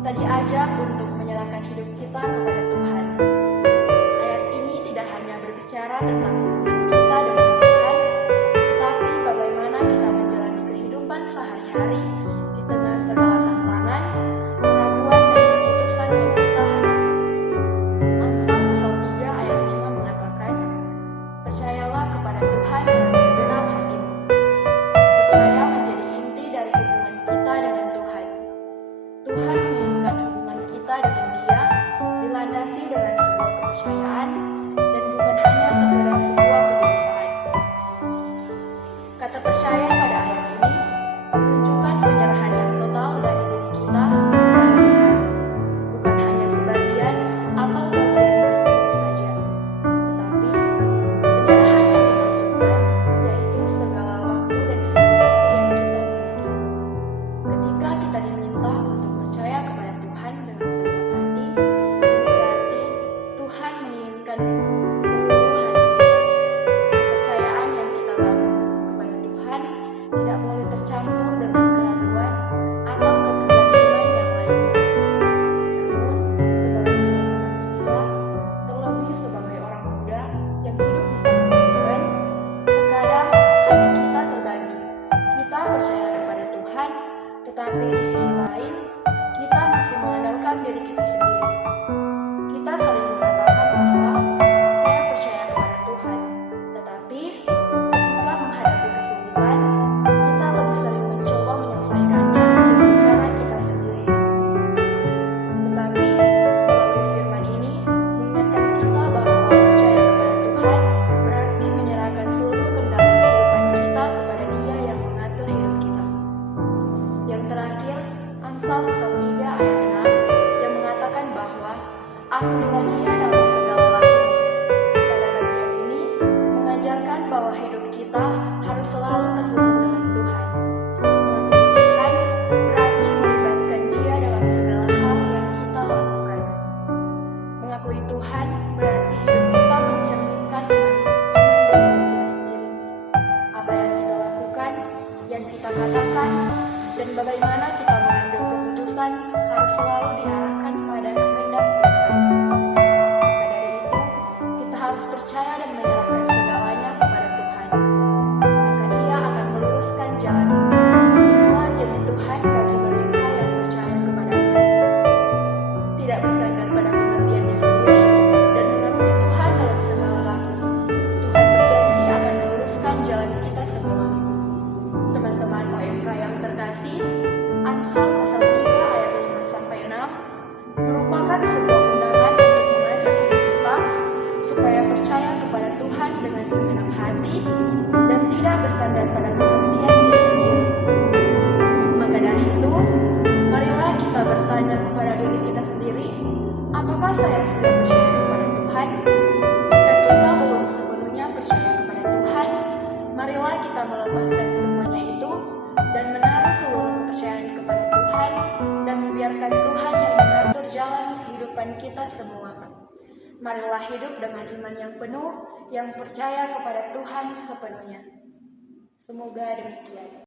Kita diajak untuk menyerahkan hidup kita kepada Tuhan. Ayat ini tidak hanya berbicara tentang hubungan kita dengan Tuhan, tetapi bagaimana kita menjalani kehidupan sehari-hari di tengah segala tantangan, keraguan, dan keputusan yang kita hadapi. Amsal pasal 3 ayat 5 mengatakan, "Percayalah kepada Tuhan dengan segenap hatimu." Percaya menjadi inti dari hubungan kita dengan Tuhan. Tuhan menginginkan hubungan kita dengan Dia dilandasi dengan sebuah kepercayaan dan bukan hanya sekedar sebuah kebiasaan. Kata percaya pada ayat ini menunjukkan penyerahan yang total dari diri kita kepada Tuhan, bukan hanya sebagian atau bagian tertentu saja, tetapi penyerahan yang dimaksudkan yaitu segala waktu dan situasi yang kita miliki. Ketika kita diminta untuk percaya kepada Tuhan dengan segenap hati, ini berarti Tuhan menginginkan seluruh hati kita. Kepercayaan yang kita bangun kepada Tuhan tidak boleh tercampur dengan keraguan atau ketergantungan yang lainnya. Namun, sebagai seorang manusia, terlebih sebagai orang muda yang hidup di zaman modern, terkadang hati kita terbagi. Kita percaya kepada Tuhan, tetapi di sisi lain, kita masih mengandalkan diri kita sendiri. Kita sering mengatakan bahwa saya percaya kepada Tuhan, tetapi ketika menghadapi kesulitan, kita lebih sering mencoba menyelesaikannya dengan cara kita sendiri. Tetapi melalui firman ini mengingatkan kita bahwa percaya kepada Tuhan berarti menyerahkan seluruh kendali kehidupan kita kepada Dia yang mengatur hidup kita. Yang terakhir, Amsal pasal 3 ayat 6 yang mengatakan bahwa akuilah Dia dalam segala lakumu. Pada bagian ini mengajarkan bahwa hidup kita harus selalu terhubung dengan Tuhan. Mengakui Tuhan berarti melibatkan Dia dalam segala hal yang kita lakukan. Mengakui Tuhan berarti hidup kita mencerminkan iman dari diri kita sendiri. Apa yang kita lakukan, yang kita katakan, dan bagaimana kita mengambil keputusan harus selalu diarahkan pada kehendak Tuhan. Maka dari itu, kita harus percaya dan menyerahkan segalanya kepada Tuhan. Maka Ia akan meluruskan jalan. Inilah janji Tuhan bagi mereka yang percaya kepada-Nya. Tidak bersandar pada pengertiannya sendiri dan mengakui Tuhan dalam segala laku. Tuhan berjanji akan meluruskan jalan kita semua. Teman-teman OMK yang terkasih, Amsal pasal 3 ayat 5-6 merupakan sebuah undangan untuk mengajak hidup kita supaya percaya kepada Tuhan dengan segenap hati dan tidak bersandar pada pengertian diri sendiri. Maka dari itu, marilah kita bertanya kepada diri kita sendiri, apakah saya sudah percaya kepada Tuhan? Jika kita belum sepenuhnya percaya kepada Tuhan, marilah kita melepaskan semuanya itu dan menaruh seluruh kepercayaan kepada Tuhan dan membiarkan Tuhan yang mengatur jalan kehidupan kita semua. Marilah hidup dengan iman yang penuh, yang percaya kepada Tuhan sepenuhnya. Semoga demikian.